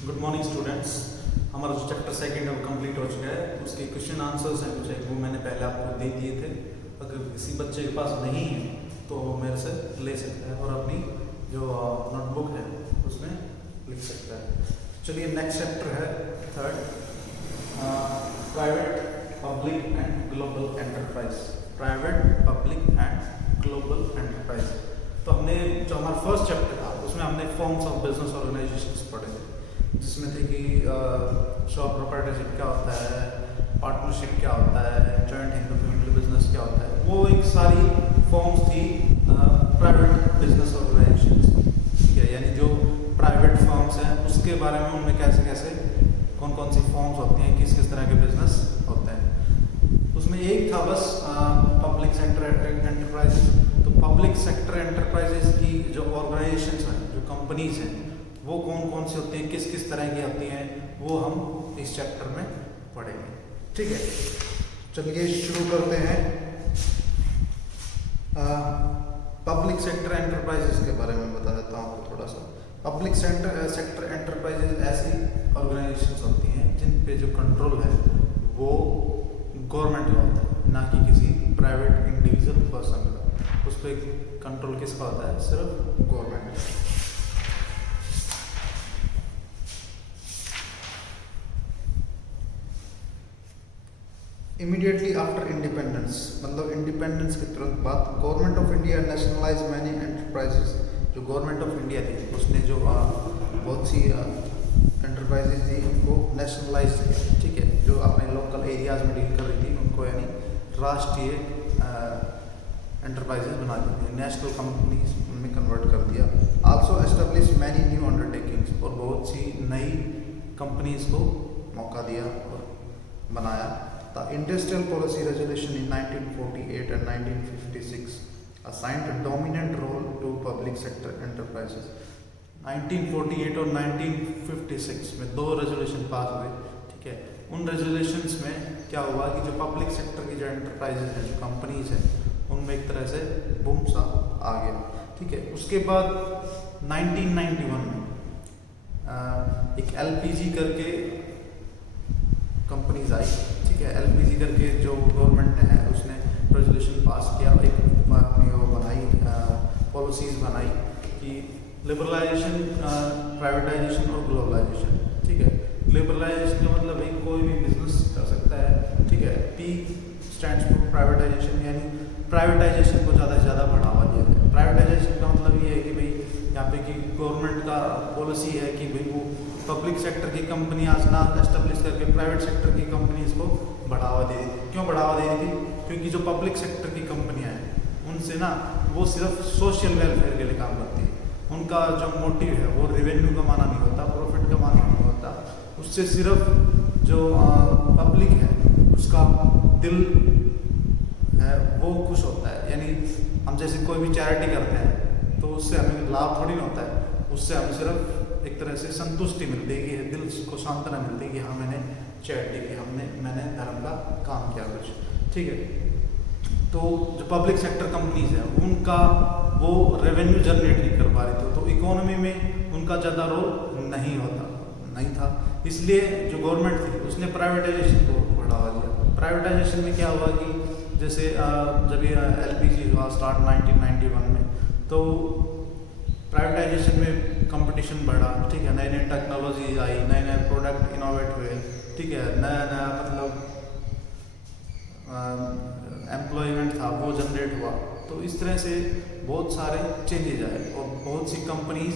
Good morning students. हमारा जो chapter second है वो कंप्लीट हो चुका है। उसके क्वेश्चन आंसर्स हैं कुछ वो मैंने पहले आपको दे दिए थे। अगर किसी बच्चे के पास नहीं है तो मेरे से ले सकता है और अपनी जो नोटबुक है उसमें लिख सकता है। चलिए नेक्स्ट चैप्टर है third, private public and global enterprise. Private public and global enterprise. तो हमने जो हमारा फर्स्ट चैप्टर था उसमें हमने फॉर्म्स ऑफ बिजनेस ऑर्गेनाइजेशंस पढ़े थे, जिसमें थे कि शॉप प्रोप्राइटरशिप क्या होता है, पार्टनरशिप क्या होता है, जॉइंट इंडिविजुअल बिजनेस क्या होता है। वो एक सारी फॉर्म्स थी प्राइवेट बिजनेस ऑर्गेनाइजेशंस, ठीक है। यानी जो प्राइवेट फॉर्म्स हैं उसके बारे में, उनमें कैसे कैसे कौन कौन सी फॉर्म्स होती हैं, किस किस तरह के बिजनेस होते हैं। उसमें एक था बस पब्लिक सेक्टर एंटरप्राइजेस। तो पब्लिक सेक्टर एंटरप्राइजेस की जो ऑर्गेनाइजेशंस हैं, जो कंपनीज हैं, वो कौन कौन सी होती हैं, किस किस तरह की होती हैं, वो हम इस चैप्टर में पढ़ेंगे, ठीक है। चलिए शुरू करते हैं। पब्लिक सेक्टर एंटरप्राइजेस के बारे में बता देता हूँ आपको थोड़ा सा। पब्लिक सेक्टर एंटरप्राइजेस ऐसी ऑर्गेनाइजेशंस होती हैं जिन पे जो कंट्रोल है वो गवर्नमेंट का होता है, ना कि किसी प्राइवेट इंडिविजुअल पर्सन का। उस पर कंट्रोल किसका होता है? सिर्फ गवर्नमेंट। इमीडिएटली आफ्टर इंडिपेंडेंस, मतलब इंडिपेंडेंस के तुरंत बाद, government of India nationalise many enterprises. जो गवर्नमेंट ऑफ इंडिया थी उसने जो बहुत सी एंटरप्राइजेज थी उनको नेशनलाइज किया, ठीक है। जो अपने लोकल एरियाज में डील कर रही थी उनको यानी राष्ट्रीय एंटरप्राइजेज बना दी थी, नेशनल कंपनीज उनमें कन्वर्ट कर दिया। Also establish many new undertakings, और बहुत सी नई कंपनीज को मौका दिया और बनाया। The Industrial Policy Resolution in 1948 and 1956 assigned a dominant role to public sector enterprises. 1948 और 1956 में दो रेजोल्यूशन पास हुए, ठीक है। उन रेजोल्यूशंस में क्या हुआ कि जो पब्लिक सेक्टर की जो एंटरप्राइजेज हैं, जो कंपनीज हैं, उनमें एक तरह से बूम सा आ गया, ठीक है। उसके बाद 1991 में एक LPG करके कंपनीज आई, ठीक है। LPG करके जो गवर्नमेंट ने है उसने रेजोल्यूशन पास किया, एक अपनी वो बनाई, पॉलिसीज बनाई कि लिबरलाइजेशन, प्राइवेटाइजेशन और ग्लोबलाइजेशन, ठीक है। लिबरलाइजेशन का मतलब है कोई भी बिजनेस कर सकता है, ठीक है। P स्टैंड्स फॉर प्राइवेटाइजेशन, यानी प्राइवेटाइजेशन को ज़्यादा से ज़्यादा बढ़ावा दिया जाए। प्राइवेटाइजेशन का मतलब ये है कि भाई यहाँ पे कि गवर्नमेंट का पॉलिसी है कि भाई वो पब्लिक सेक्टर की कंपनियाँ ना एस्टेब्लिश करके प्राइवेट सेक्टर की कंपनीज को बढ़ावा दे दी। क्यों बढ़ावा दे रही थी? क्योंकि जो पब्लिक सेक्टर की कंपनियाँ हैं उनसे ना वो सिर्फ सोशल वेलफेयर के लिए काम करती है। उनका जो मोटिव है वो रेवेन्यू कमाना नहीं होता, प्रॉफिट कमाना नहीं होता। उससे सिर्फ जो पब्लिक है उसका दिल है वो खुश होता है। यानी हम जैसे कोई भी चैरिटी करते हैं तो उससे हमें लाभ थोड़ी ना होता है, उससे हमें सिर्फ एक तरह से संतुष्टि मिलती है कि दिल को सांत्वना मिलती है कि हाँ मैंने चैरिटी की, मैंने धर्म का काम किया कुछ, ठीक है। तो जो पब्लिक सेक्टर कंपनीज है उनका वो रेवेन्यू जनरेट नहीं कर पा रही थी, तो इकोनॉमी में उनका ज़्यादा रोल नहीं था। इसलिए जो गवर्नमेंट थी उसने प्राइवेटाइजेशन को बढ़ावा दिया। प्राइवेटाइजेशन में क्या हुआ कि जैसे जब ये LPG हुआ स्टार्ट 1991 में, तो प्राइवेटाइजेशन में कंपटीशन बढ़ा, ठीक है। नई नई टेक्नोलॉजी आई, नए नए प्रोडक्ट इनोवेट हुए, ठीक है। नया नया मतलब एम्प्लॉयमेंट था वो जनरेट हुआ। तो इस तरह से बहुत सारे चेंजेज आए और बहुत सी कंपनीज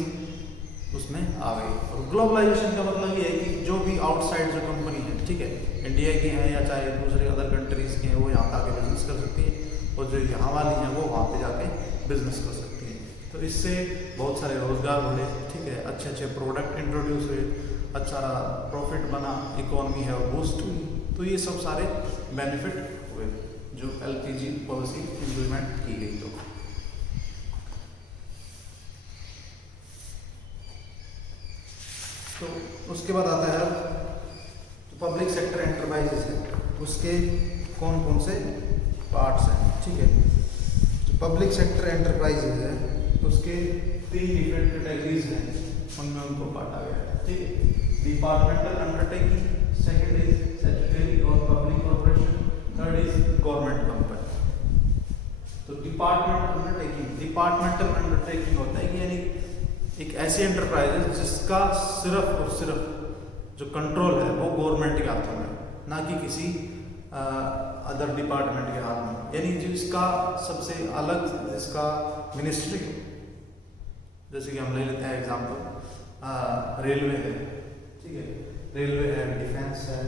उसमें आ गई। और ग्लोबलाइजेशन का मतलब ये है कि जो भी आउटसाइड जो कंपनी है, ठीक है, इंडिया की हैं या चाहे दूसरे अदर कंट्रीज़ की हैं, वो यहाँ पे आके बिजनेस कर सकती है और जो यहाँ वाली हैं वो वहाँ पे जाके बिजनेस कर सकती है। तो इससे बहुत सारे रोजगार बढ़े, ठीक है। अच्छे अच्छे प्रोडक्ट इंट्रोड्यूस हुए, अच्छा प्रॉफिट बना, इकोनॉमी है वो बूस्ट हुई। तो ये सब सारे बेनिफिट हुए जो LPG पॉलिसी इम्प्लीमेंट की गई। तो उसके बाद आता है तो पब्लिक सेक्टर एंटरप्राइजेस है, उसके कौन कौन से पार्ट्स हैं, ठीक है। जो पब्लिक सेक्टर एंटरप्राइजेस है उसके 3 डिफरेंट कैटेगरीज हैं, उनमें उनको बांटा गया है, ठीक है। Departmental undertaking, second is statutory और public corporation, third is government company. तो डिपार्टमेंटल अंडरटेकिंग होता है कि यानी एक ऐसी एंटरप्राइज है जिसका सिर्फ और सिर्फ जो कंट्रोल है वो गवर्नमेंट के हाथों में, ना कि किसी अदर डिपार्टमेंट के हाथ में, यानी जिसका सबसे अलग जिसका मिनिस्ट्री, जैसे कि हम ले लेते हैं एग्जांपल रेलवे है, ठीक है, रेलवे है, डिफेंस है,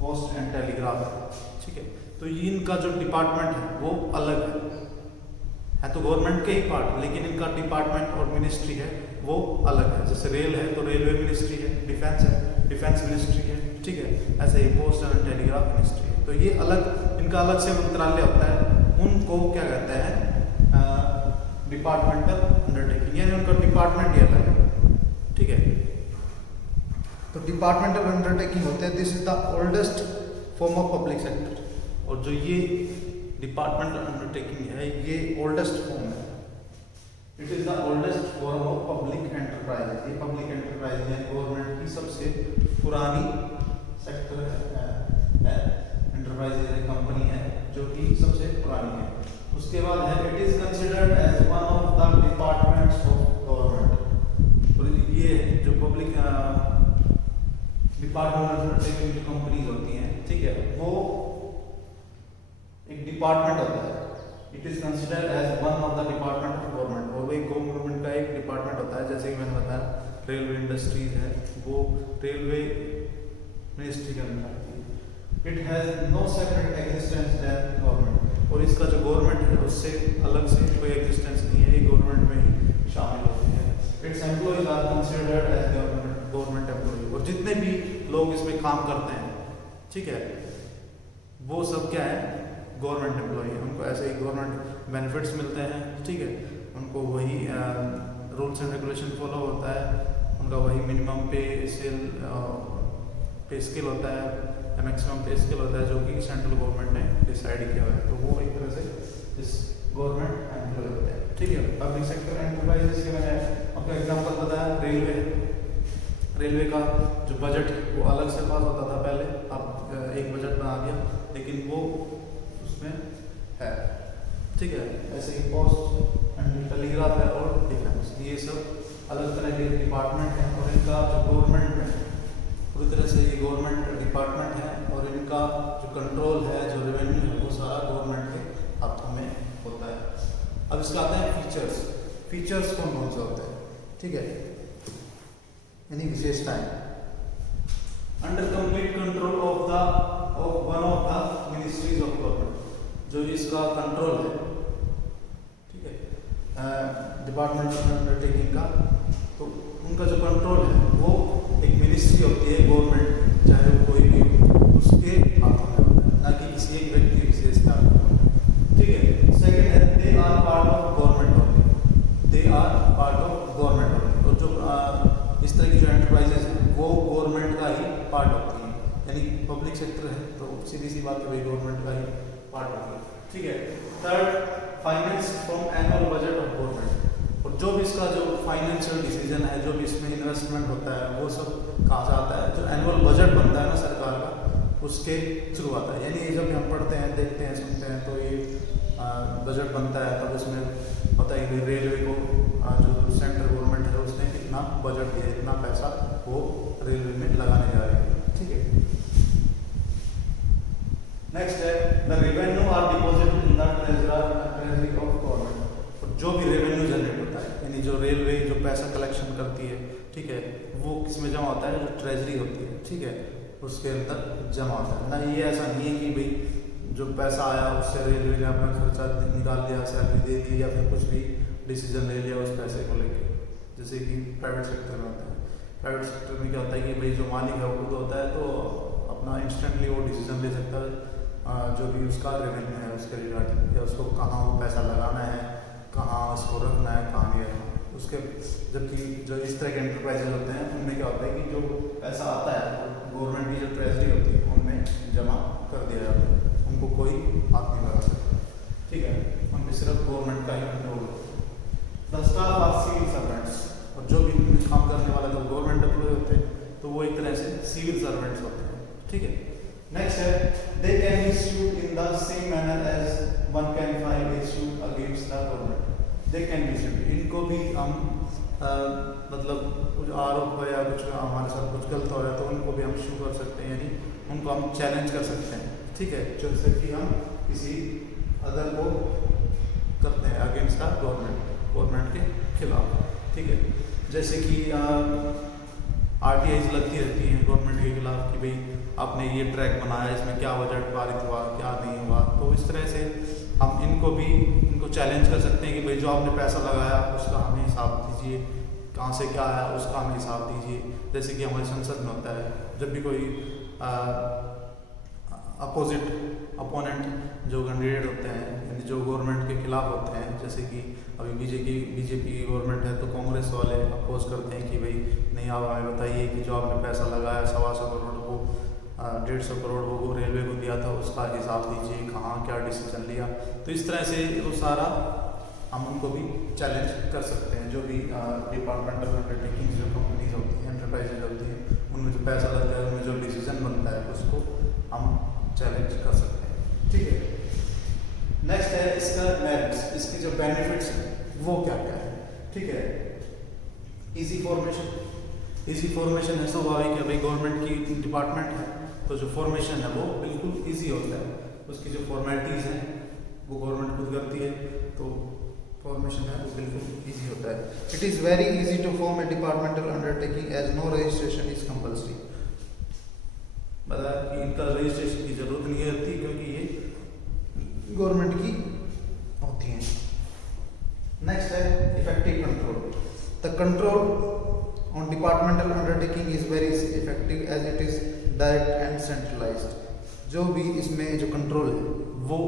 पोस्ट एंड टेलीग्राफ है, ठीक है। तो इनका जो डिपार्टमेंट है वो अलग है तो गवर्नमेंट के ही पार्ट, लेकिन इनका डिपार्टमेंट और मिनिस्ट्री है वो अलग है। जैसे रेल है तो रेलवे मिनिस्ट्री है, डिफेंस है डिफेंस मिनिस्ट्री है, ठीक है। ऐसे ही पोस्ट एंड टेलीग्राफ मिनिस्ट्री है। तो ये अलग, इनका अलग से मंत्रालय होता है, उनको क्या कहते हैं डिपार्टमेंटल अंडरटेकिंग, यानी उनका डिपार्टमेंट ही अलग है, ठीक है। तो डिपार्टमेंटल अंडरटेकिंग होते हैं, this is the oldest form of public sector. और जो ये डिपार्टमेंटल अंडरटेकिंग है ये ओल्डेस्ट फॉर्म है, it is the oldest form of public enterprise. ये पब्लिक एंटरप्राइज है, गवर्नमेंट की सबसे पुरानी सेक्टर है, एंटरप्राइज है, कंपनी है जो कि सबसे पुरानी है। उसके बाद है it is considered as one of the departments of government. और ये जो पब्लिक डिपार्टमेंटल अंडरटेकिंग जो कंपनीज होती हैं, ठीक है, वो एक डिपार्टमेंट होता है, it is considered as one of the department of government. और वही गवर्नमेंट का एक डिपार्टमेंट होता है, जैसे कि मैंने बताया रेलवे इंडस्ट्रीज है वो रेलवे मिनिस्ट्री के अंदर आती है। It has no separate existence then government. और इसका जो गवर्नमेंट है उससे अलग से कोई एग्जिस्टेंस नहीं है, ये गवर्नमेंट में ही शामिल होती है। Its employees are considered as government employ. और जितने भी लोग इसमें काम करते हैं, ठीक है, वो सब क्या है गवर्नमेंट एम्प्लॉय है। उनको ऐसे ही गवर्नमेंट बेनिफिट्स मिलते हैं, ठीक है, उनको वही रूल्स एंड रेगुलेशन फॉलो होता है, उनका वही मिनिमम पे स्केल होता है, मैक्सिमम पे स्केल होता है जो कि सेंट्रल गवर्नमेंट ने डिसाइड किया हुआ है। तो वो एक तरह से इस गवर्नमेंट एम्प्लॉय होते हैं, ठीक है। पब्लिक सेक्टर एंटरप्राइजेस के मैंने आपको एग्जाम्पल बताया, रेलवे का जो बजट है वो अलग से पास होता था पहले, अब एक बजट बना दिया, लेकिन वो उसमें है, ठीक है। ऐसे ही पोस्ट एंड टेलीग्राफ है और डिफेंस, ये सब अलग तरह के डिपार्टमेंट हैं। और इनका जो गवर्नमेंट में पूरी तरह से ये गवर्नमेंट डिपार्टमेंट है, और इनका जो कंट्रोल है, जो रेवेन्यू है, वो सारा गवर्नमेंट के हाथों में होता है। अब इसका आते हैं फीचर्स कौन कौन से होते हैं, ठीक है, यानी विशेषताएं। Under complete control of one of the ministries of government, जो इसका कंट्रोल है, ठीक है, डिपार्टमेंटल अंडरटेकिंग का, तो उनका जो कंट्रोल है वो एक मिनिस्ट्री होती है गवर्नमेंट, चाहे वो कोई भी हो, उसके हाथों में होता है, ना कि किसी एक व्यक्ति विशेष का, ठीक है। सेकंड है they are part of government होती, they are part of government होती। और जो इस तरह की जो एंटरप्राइजेज हैं वो गवर्नमेंट का ही पार्ट होती है, यानी पब्लिक सेक्टर है तो सीधी सी बात है भाई गवर्नमेंट का ही पार्ट होती है, ठीक है। Third, finance from annual budget of government. और जो भी इसका जो फाइनेंशियल डिसीजन है, जो भी इसमें इन्वेस्टमेंट होता है, वो सब कहाँ से आता है, जो एनुअल बजट बनता है ना सरकार का, उसके थ्रू आता है। यानी जब हम पढ़ते हैं, देखते हैं, सुनते हैं, तो ये बजट बनता है, तब इसमें होता है कि रेलवे को जो सेंट्रल गवर्नमेंट है उसने कितना बजट दिया, इतना पैसा वो रेलवे में लगाने जा रही है, ठीक है। नेक्स्ट है the revenue are deposited in the treasury of government. जो भी रेवेन्यू जनरेट होता है, यानी जो रेलवे जो पैसा कलेक्शन करती है, ठीक है, वो किस में जमा होता है, जो ट्रेजरी होती है, ठीक है, उसके अंदर जमा होता है। ना ये ऐसा नहीं है कि भाई जो पैसा आया उससे रेलवे ने अपना खर्चा निकाल लिया, सैलरी दे दी, या फिर कुछ भी डिसीजन ले लिया उस पैसे को लेकर, जैसे कि प्राइवेट सेक्टर में होता है। प्राइवेट सेक्टर में क्या होता है कि भाई जो मालिक है वो खुद होता है, तो अपना इंस्टेंटली वो डिसीजन ले सकता है जो भी उसका रेवेन्यू है उसके रिगार्डिंग, या उसको कहाँ वो पैसा लगाना है, कहाँ उसको रखना है, कहाँ नहीं रखना उसके। जबकि जो इस तरह के एंटरप्राइजेज होते हैं उनमें क्या होता है कि जो पैसा आता है गवर्नमेंट की जो ट्रेजरी होती है उनमें जमा कर दिया जाता है, उनको कोई हाथ नहीं लगा सकता, ठीक है, उनमें सिर्फ गवर्नमेंट का ही कंट्रोल होता है। The staff are civil servants. और जो भी काम सिविल सर्वेंट्स होते हैं, ठीक है। नेक्स्ट है they can be sued in the same manner as one can file a suit against the government. They can be sued, इनको भी हम मतलब कुछ आरोप हो या कुछ हमारे साथ कुछ गलत हो रहा है तो उनको भी हम शू कर सकते हैं, यानी उनको हम चैलेंज कर सकते हैं, ठीक है। जैसे कि हम किसी अदर को करते हैं अगेंस्ट द गवर्नमेंट के खिलाफ, ठीक है। जैसे कि RTIs लगती रहती हैं गवर्नमेंट के खिलाफ कि भाई आपने ये ट्रैक बनाया, इसमें क्या बजट पारित हुआ, क्या नहीं हुआ। तो इस तरह से हम इनको चैलेंज कर सकते हैं कि भाई जो आपने पैसा लगाया उसका हमें हिसाब दीजिए, कहाँ से क्या आया उसका हमें हिसाब दीजिए। जैसे कि हमारी संसद में होता है, जब भी कोई अपोनेंट जो कैंडिडेट होते हैं यानी जो गवर्नमेंट के खिलाफ होते हैं, जैसे कि अभी बीजेपी गवर्नमेंट है तो कांग्रेस वाले अपोज करते हैं कि भाई नहीं आप हमें बताइए कि जो आपने पैसा लगाया 125 करोड़ को 150 करोड़ वो रेलवे को दिया था उसका हिसाब दीजिए, कहाँ क्या डिसीजन लिया। तो इस तरह से वो सारा हम उनको भी चैलेंज कर सकते हैं। जो भी डिपार्टमेंटल अंडरटेकिंग जो कंपनीज होती हैं, एंटरप्राइजेज होती हैं, उनमें जो पैसा लगता है, उनमें जो डिसीजन बनता है उसको हम चैलेंज कर सकते हैं, ठीक है। नेक्स्ट है इसका मेरिट्स, इसकी जो बेनिफिट्स हैं वो क्या क्या है, ठीक है। इजी फॉर्मेशन है, स्वाभाविक है भाई गवर्नमेंट की डिपार्टमेंट है तो जो फॉर्मेशन है वो बिल्कुल ईजी होता है। उसकी जो फॉर्मेलिटीज़ हैं वो गवर्नमेंट खुद करती है, तो फॉर्मेशन है वो बिल्कुल ईजी होता है। It is very easy to form a departmental undertaking as no registration is compulsory. मतलब कि इनका रजिस्ट्रेशन की जरूरत नहीं होती क्योंकि ये गवर्नमेंट की होती हैं। नेक्स्ट है effective control. The control on departmental undertaking is very effective as it is direct and centralized। जो भी इसमें जो कंट्रोल है वो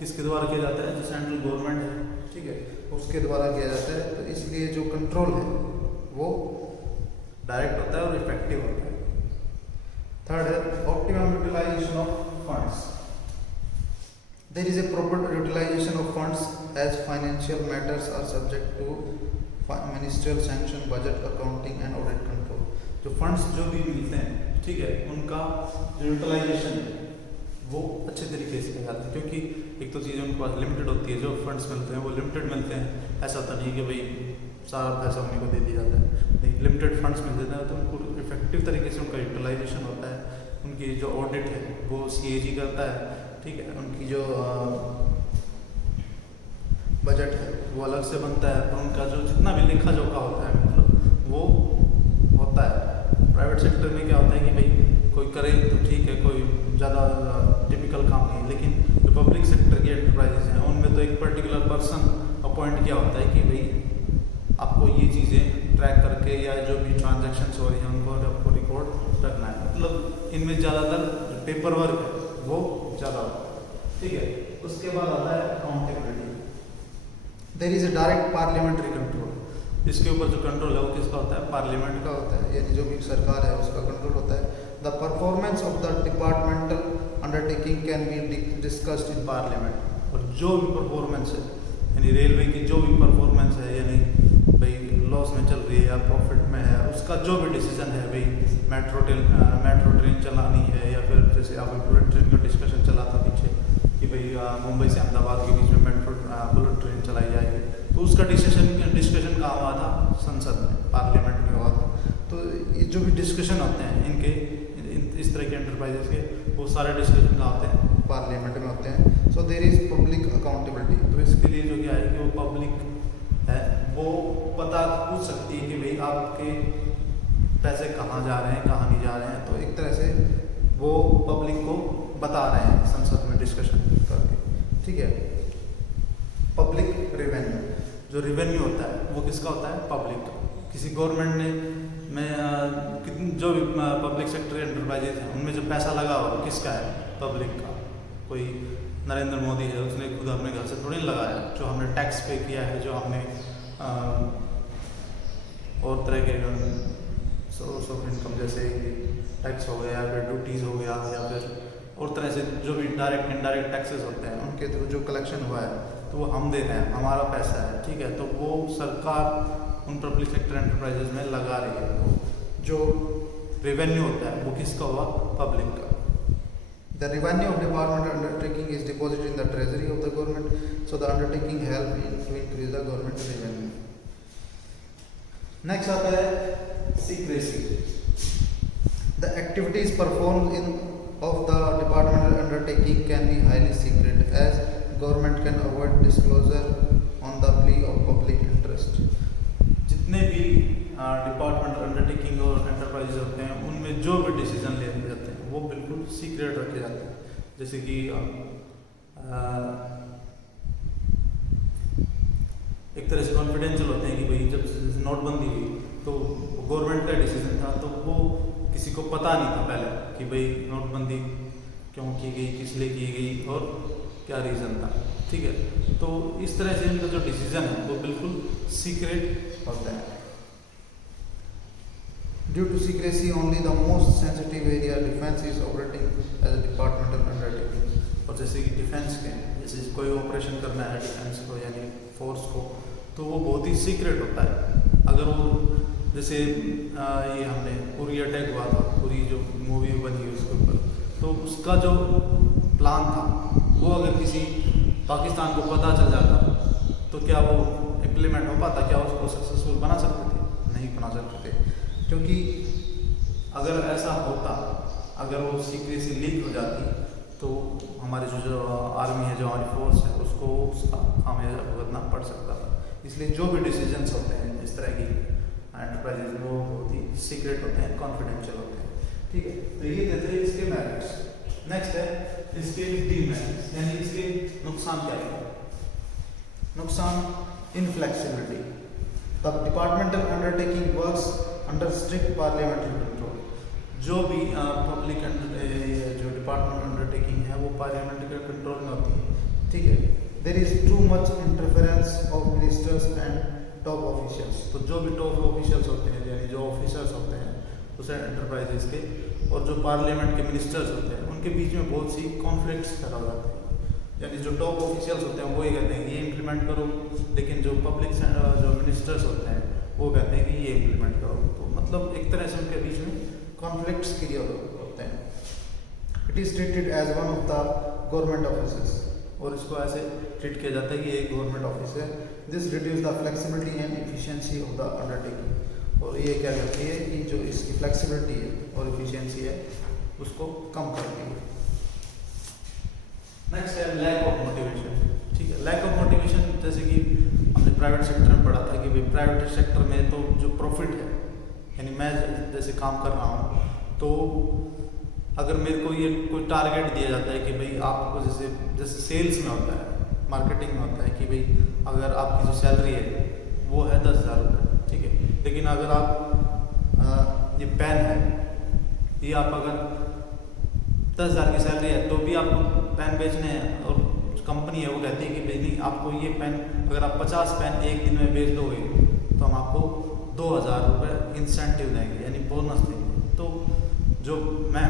किसके द्वारा किया जाता है, जो सेंट्रल गवर्नमेंट है, ठीक है, उसके द्वारा किया जाता है। तो इसलिए जो कंट्रोल है वो डायरेक्ट होता है और इफेक्टिव होता है। थर्ड है optimum utilisation of funds. There is a proper utilisation of funds as financial matters are subject to ministerial sanction, budget, accounting and audit control. जो फंड्स जो भी मिलते हैं, ठीक है, उनका जो यूटिलाइजेशन है वो अच्छे तरीके से किया जाता है, क्योंकि एक तो चीज़ उनके पास लिमिटेड होती है। जो फंड्स मिलते हैं वो लिमिटेड मिलते हैं, ऐसा तो नहीं कि भाई सारा पैसा उन्हीं को दे दिया जाता है, नहीं, लिमिटेड फंड्स मिलते हैं तो उनको इफेक्टिव तरीके से उनका यूटिलाइजेशन होता है। उनकी जो ऑडिट है वो CAG करता है, ठीक है। उनकी जो बजट है वो अलग से बनता है, और उनका जो जितना भी लेखा जोखा होता है मतलब वो होता है। प्राइवेट सेक्टर में क्या होता है कि भाई कोई करे तो ठीक है, कोई ज़्यादा टिपिकल काम नहीं है, लेकिन जो पब्लिक सेक्टर की एंटरप्राइजेज हैं उनमें तो एक पर्टिकुलर पर्सन अपॉइंट किया होता है कि भाई आपको ये चीज़ें ट्रैक करके या जो भी ट्रांजेक्शन्स हो रही हैं उनको आपको रिकॉर्ड रखना है। मतलब इनमें ज़्यादातर पेपर वर्क है वो ज़्यादा होता है, ठीक है। उसके बाद आता है accountability. There is a direct parliamentary control. इसके ऊपर जो कंट्रोल है वो किसका होता है, पार्लियामेंट का होता है, यानी जो भी सरकार है उसका कंट्रोल होता है। The performance of the departmental undertaking can be discussed in parliament. और जो भी परफॉर्मेंस है यानी रेलवे की जो भी परफॉर्मेंस है, यानी भाई लॉस में चल रही है या प्रॉफिट में है, उसका जो भी डिसीजन है, भाई मेट्रो ट्रेन चलानी है या फिर जैसे आप बुलेट ट्रेन का डिस्कशन चला था पीछे कि भाई मुंबई से अहमदाबाद के बीच में बुलेट ट्रेन चलाई जाएगी, तो उसका डिस्कशन कहाँ हुआ था, संसद में, पार्लियामेंट में हुआ था। तो ये जो भी डिस्कशन होते हैं इनके इस तरह के एंटरप्राइजेस के, वो सारे डिस्कशन कहाँ होते हैं, पार्लियामेंट में होते हैं। So there is public accountability. तो इसके लिए जो क्या है कि वो पब्लिक है वो पता पूछ सकती है कि भाई आपके पैसे कहाँ जा रहे हैं, कहाँ नहीं जा रहे हैं। तो एक तरह से वो पब्लिक को बता रहे हैं संसद में डिस्कशन करके, ठीक है। पब्लिक रेवेन्यू, जो रेवेन्यू होता है वो किसका होता है, पब्लिक। किसी गवर्नमेंट ने जो भी पब्लिक सेक्टर एंटरप्राइजेज हैं उनमें जो पैसा लगा हो किसका है, पब्लिक का। कोई नरेंद्र मोदी है, उसने खुद अपने घर से थोड़ी नहीं लगाया, जो हमने टैक्स पे किया है, जो हमने और तरह के सोर्स ऑफ इनकम जैसे टैक्स हो गया या फिर ड्यूटीज़ हो गया या फिर और तरह से जो भी डायरेक्ट इनडायरेक्ट टैक्सेस होते हैं उनके थ्रू जो कलेक्शन हुआ है तो वो हम देते हैं, हमारा पैसा है, ठीक है। तो वो सरकार उन पब्लिक सेक्टर एंटरप्राइजेज में लगा रही है। तो जो रेवेन्यू होता है वो किसका हुआ, पब्लिक का। The revenue of department undertaking is deposited in the treasury of the government, so the undertaking help to increase the government revenue. Next आता है secrecy. The activities performed in of the departmental undertaking can be highly secret, as government can avoid disclosure on the plea of public interest. जितने भी department undertaking और enterprises होते हैं उनमें जो भी डिसीजन लिए जाते हैं वो बिल्कुल सीक्रेट रखे जाते हैं। जैसे कि एक तरह से कॉन्फिडेंशियल होते हैं कि भाई जब नोटबंदी हुई तो गवर्नमेंट का डिसीजन था, तो वो किसी को पता नहीं था पहले कि भाई नोटबंदी क्यों की गई, किस लिए की गई और क्या रीज़न था, ठीक है। तो इस तरह से इनका जो डिसीजन है वो बिल्कुल सीक्रेट होता है। Due to secrecy, only the most sensitive area defense is operating as a departmental undertaking. और जैसे कि डिफेंस के जैसे कोई ऑपरेशन करना है डिफेंस को यानी फोर्स को, तो वो बहुत ही सीक्रेट होता है। अगर वो जैसे ये हमने उरी अटैक हुआ था, पूरी जो मूवी बनी है उसके ऊपर, तो उसका जो प्लान था वो अगर किसी पाकिस्तान को पता चल जाता तो क्या वो इम्प्लीमेंट हो पाता, क्या उसको सक्सेसफुल बना सकते थे? नहीं बना सकते थे, क्योंकि अगर ऐसा होता, अगर वो सीक्रेसी लीक हो जाती तो हमारी जो आर्मी है, जो हमारी फोर्स है, उसको उसका खामियाजा भुगतना पड़ सकता था। इसलिए जो भी डिसीजंस होते हैं इस तरह की एंटरप्राइजेज वो बहुत ही सीक्रेट होते हैं, कॉन्फिडेंशियल होते हैं, ठीक है। तो ये कहते हैं इसके मेरिट्स। नेक्स्ट है इसके डीमेरिट्स, यानी इसके नुकसान क्या है। नुकसान inflexibility. The departmental undertaking works under strict parliamentary control. जो भी पब्लिक जो डिपार्टमेंट अंडरटेकिंग है वो पार्लियामेंट के कंट्रोल में होती है, ठीक है। There is too much interference of ministers and top officials. तो जो भी टॉप ऑफिशियल्स होते हैं यानी जो ऑफिसर्स होते हैं उस एंटरप्राइजेस के, और जो पार्लियामेंट के मिनिस्टर्स होते हैं उनके बीच में बहुत सी कॉन्फ्लिक्ट्स पैदा हो जाते हैं। यानी जो टॉप ऑफिशियल्स होते हैं वो ये कहते हैं कि ये इम्प्लीमेंट करो, लेकिन जो पब्लिक जो मिनिस्टर्स होते हैं वो कहते हैं कि ये इम्प्लीमेंट करो। तो मतलब एक तरह से उनके बीच में कॉन्फ्लिक्ट्स क्रिएट होते हैं। It is treated as one of the government offices, और इसको ऐसे ट्रीट किया जाता है कि एक गवर्नमेंट ऑफिस है। This reduce the flexibility and efficiency of the undertaking. और ये क्या करती है कि जो इसकी फ्लेक्सिबिलिटी है और एफिशिएंसी है उसको कम करती है। नेक्स्ट है लैक ऑफ मोटिवेशन, ठीक है। लैक ऑफ मोटिवेशन, जैसे कि हमने प्राइवेट सेक्टर में पढ़ा था कि भाई प्राइवेट सेक्टर में तो जो प्रॉफिट है, यानी मैं जैसे काम कर रहा हूँ, तो अगर मेरे को ये कोई टारगेट दिया जाता है कि भाई आपको जैसे सेल्स में होता है, मार्केटिंग में होता है कि भाई अगर आपकी जो सैलरी है वो है 10,000 रुपये, ठीक है। लेकिन अगर आप ये पेन है, ये आप अगर 10,000 की सैलरी है तो भी आपको पेन बेचने हैं, और कंपनी है वो कहती है कि भाई नहीं, आपको ये पेन अगर आप 50 पेन एक दिन में बेच दोगे तो हम आपको 2,000 रुपये इंसेंटिव देंगे, यानी बोनस देंगे। तो जो मैं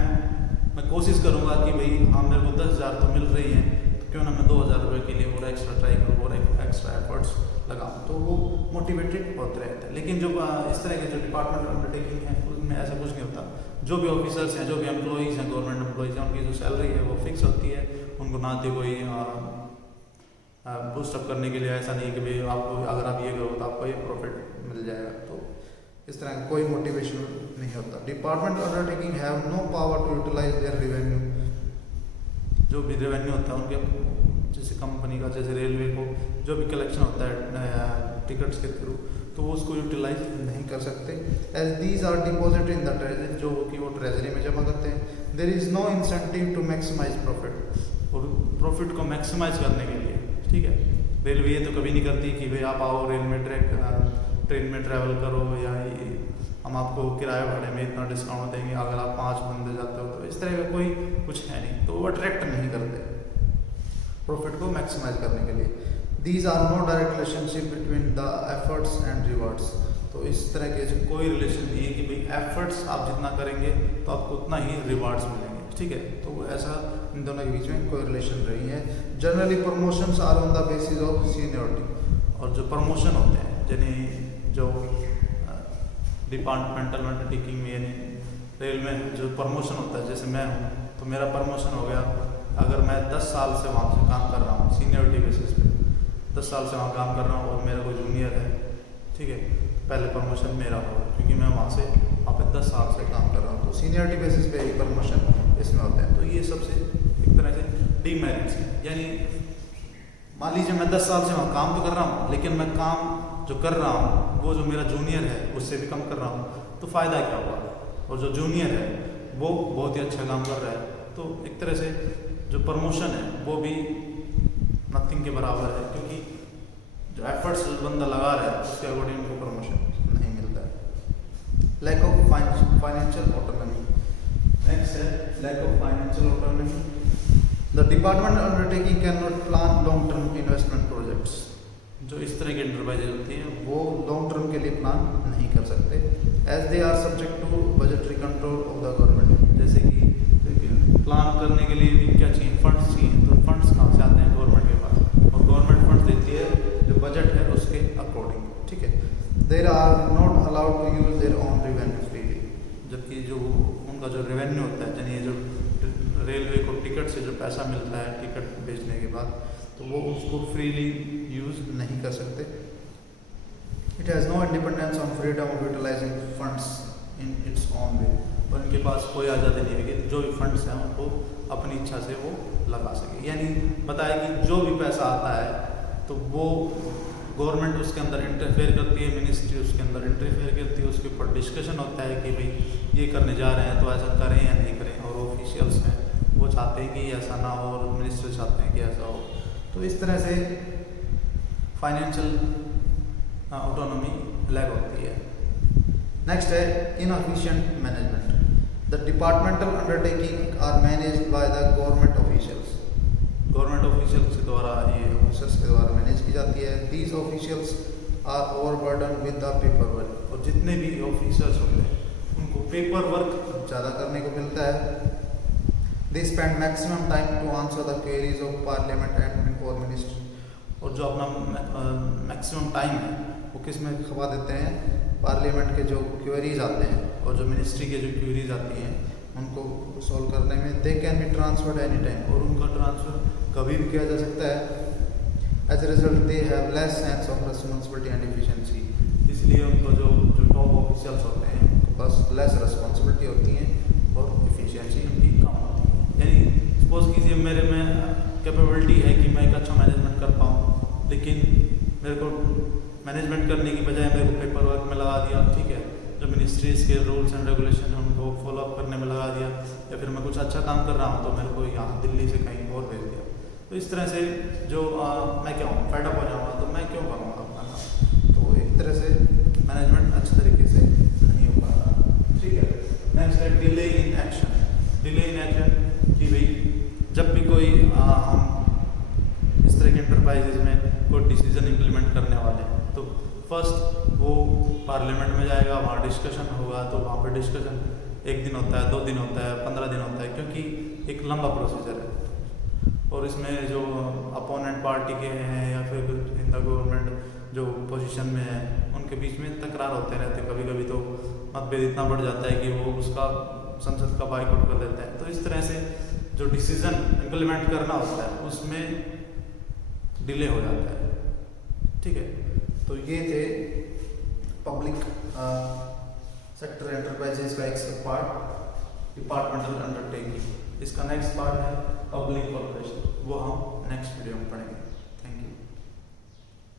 कोशिश करूँगा कि भाई हाँ मेरे को 10,000 तो मिल रही है, तो क्यों ना मैं 2,000 रुपये के लिए और एक्स्ट्रा ट्राई करूँ और एक्स्ट्रा एफर्ट्स लगाऊँ, तो वो मोटिवेटेड होते रहते हैं। लेकिन जो इस तरह के जो डिपार्टमेंट अंडरटेकिंग है उसमें ऐसा कुछ नहीं होता। जो भी ऑफिसर्स हैं, जो भी एम्प्लॉइज़ हैं, गवर्नमेंट एम्प्लॉइज़ हैं, उनकी जो सैलरी है वो फिक्स होती है। उनको ना दे कोई बूस्टअप करने के लिए ऐसा नहीं कि भाई आपको अगर आप ये करो तो आपको ये प्रॉफिट मिल जाएगा, तो इस तरह का कोई मोटिवेशन नहीं होता। Department undertaking have no power to utilise their revenue. जो भी रेवेन्यू होता है उनके, जैसे कंपनी का, जैसे रेलवे को जो भी कलेक्शन होता है टिकट्स के थ्रू, तो वो उसको यूटिलाइज नहीं कर सकते। As these are deposit in the treasury, जो कि वो ट्रेजरी में जमा करते हैं। There is no incentive to maximise profit, और प्रॉफिट को मैक्सिमाइज करने के लिए, ठीक है, रेलवे ये तो कभी नहीं करती कि भाई आप आओ रेल में ट्रेन में ट्रैवल करो, या हम आपको किराया भाड़े में इतना डिस्काउंट देंगे अगर आप 5 बंदे जाते हो। तो इस तरह का कोई कुछ है नहीं, तो वो अट्रैक्ट नहीं करते प्रॉफिट को मैक्सिमाइज करने के लिए। These are no direct relationship between the efforts and rewards. तो इस तरह के जो कोई रिलेशन नहीं है कि भाई एफर्ट्स आप जितना करेंगे तो आपको उतना ही रिवार्ड्स मिलेंगे, ठीक है। तो ऐसा इन दोनों के बीच में कोई रिलेशन नहीं है। Generally promotions are on the basis of seniority. और जो प्रमोशन होते हैं, यानी जो डिपार्टमेंटल अंडरटेकिंग में यानी रेल में जो प्रमोशन होता है, जैसे मैं हूँ तो मेरा प्रमोशन हो गया, अगर मैं 10 साल से वहाँ से काम कर रहा हूँ सीनियरिटी बेसिस पे, 10 साल से वहाँ काम कर रहा हूँ और मेरा कोई जूनियर है, ठीक है, पहले प्रमोशन मेरा होगा क्योंकि मैं वहाँ पे 10 साल से काम कर रहा हूँ, तो सीनियरिटी बेसिस पे ही प्रमोशन इसमें होते हैं। तो ये सबसे एक तरह से डीमेरिट्स हैं। यानी मान लीजिए मैं 10 साल से वहाँ काम तो कर रहा हूँ, लेकिन मैं काम जो कर रहा हूँ वो जो मेरा जूनियर है उससे भी कम कर रहा हूँ, तो फ़ायदा क्या हुआ? और जो जूनियर है वो बहुत ही अच्छा काम कर रहा है, तो एक तरह से जो प्रमोशन है वो भी नथिंग के बराबर है, क्योंकक्योंकि जो एफर्ट्स बंदा लगा रहा है उसके अकॉर्डिंग उनको प्रमोशन नहीं मिलता है। Lack of financial autonomy. Next है lack of financial autonomy. The department undertaking can not plan long term investment projects. जो इस तरह की एंटरप्राइजेज होती हैं वो लॉन्ग टर्म के लिए प्लान नहीं कर सकते, as they are subject to budgetary control of the government. जैसे कि प्लान करने के लिए भी क्या चाहिए? फंड्स चाहिए, तो फंड्स कहाँ से आते हैं? गवर्नमेंट के पास, और गवर्नमेंट फंड्स देती है जो बजट है उसके अकॉर्डिंग, ठीक है। There are not allowed to use their own revenue freely. जबकि जो उनका जो रेवेन्यू होता है, यानी जो रेलवे को टिकट से जो पैसा मिलता है टिकट बेचने के बाद, तो वो उसको फ्रीली यूज़ नहीं कर सकते। It has no independence on freedom of utilising funds in its own way. और इनके पास कोई आज़ादी नहीं है कि जो भी फंड्स हैं उनको अपनी इच्छा से वो लगा सके। यानी बताया कि जो भी पैसा आता है तो वो गवर्नमेंट उसके अंदर इंटरफेयर करती है, मिनिस्ट्री उसके अंदर इंटरफेयर करती है, उसके ऊपर डिस्कशन होता है कि भाई ये करने जा रहे हैं तो ऐसा करें या नहीं करें, और ऑफिशियल्स हैं वो चाहते हैं कि ऐसा ना हो और मिनिस्टर चाहते हैं कि ऐसा हो। तो इस तरह से फाइनेंशियल ऑटोनॉमी लैग होती है। नेक्स्ट है inefficient management. The departmental undertaking are managed by the government officials. Government officials के द्वारा, ये ऑफिसर्स के द्वारा मैनेज की जाती है। These officials are overburden with the paper work. और जितने भी ऑफिसर्स होते हैं उनको पेपर वर्क ज़्यादा करने को मिलता है। They spend maximum time to answer the queries of parliament and और मिनिस्ट्री। और जो अपना मैक्सिमम टाइम है वो किस में खपा देते हैं? पार्लियामेंट के जो क्वेरीज आते हैं और जो मिनिस्ट्री के जो क्वेरीज आती हैं उनको सॉल्व करने में। They can be transferred any time, और उनका ट्रांसफ़र कभी भी किया जा सकता है। As a result they have less sense of responsibility and efficiency. इसलिए उनको जो टॉप ऑफिशियल्स होते हैं उनके पास लेस रिस्पॉन्सिबिलिटी होती हैं और एफिशिएंसी उनकी कम होती है। यानी सपोज कीजिए मेरे में कैपेबिलिटी है कि मैं एक अच्छा मैनेजमेंट कर पाऊँ, लेकिन मेरे को मैनेजमेंट करने की बजाय मेरे को पेपर वर्क में लगा दिया, ठीक है, जो मिनिस्ट्रीज़ के रूल्स एंड रेगुलेशन है उनको फॉलो अप करने में लगा दिया, या फिर मैं कुछ अच्छा काम कर रहा हूँ तो मेरे को यहाँ दिल्ली से कहीं और भेज दिया। तो इस तरह से जो मैं क्या हूँ फेड अप हो जाऊँगा, तो मैं क्यों करूँगा अपना काम? तो एक तरह से मैनेजमेंट अच्छे तरीके से नहीं हो पा रहा, ठीक है। नेक्स्ट है delay in action. Delay in action कि भाई जब भी कोई हम इस तरह के एंटरप्राइजेज में कोई डिसीजन इम्प्लीमेंट करने वाले हैं तो फर्स्ट वो पार्लियामेंट में जाएगा, वहाँ डिस्कशन होगा, तो वहाँ पे डिस्कशन 1 दिन होता है, 2 दिन होता है, 15 दिन होता है, क्योंकि एक लंबा प्रोसीजर है। और इसमें जो अपोनेंट पार्टी के हैं या फिर इन द गवर्नमेंट जो पोजीशन में है उनके बीच में तकरार होते रहते, कभी कभी तो मतभेद इतना बढ़ जाता है कि वो उसका संसद का बाइकआउट कर देते हैं। तो इस तरह से जो डिसीजन इम्प्लीमेंट करना होता है उसमें डिले हो जाता है, ठीक है। तो ये थे पब्लिक सेक्टर एंटरप्राइजेज का एक सब पार्ट, डिपार्टमेंटल अंडरटेकिंग। इसका नेक्स्ट पार्ट है पब्लिक कॉर्पोरेशन, वो हम नेक्स्ट वीडियो में पढ़ेंगे।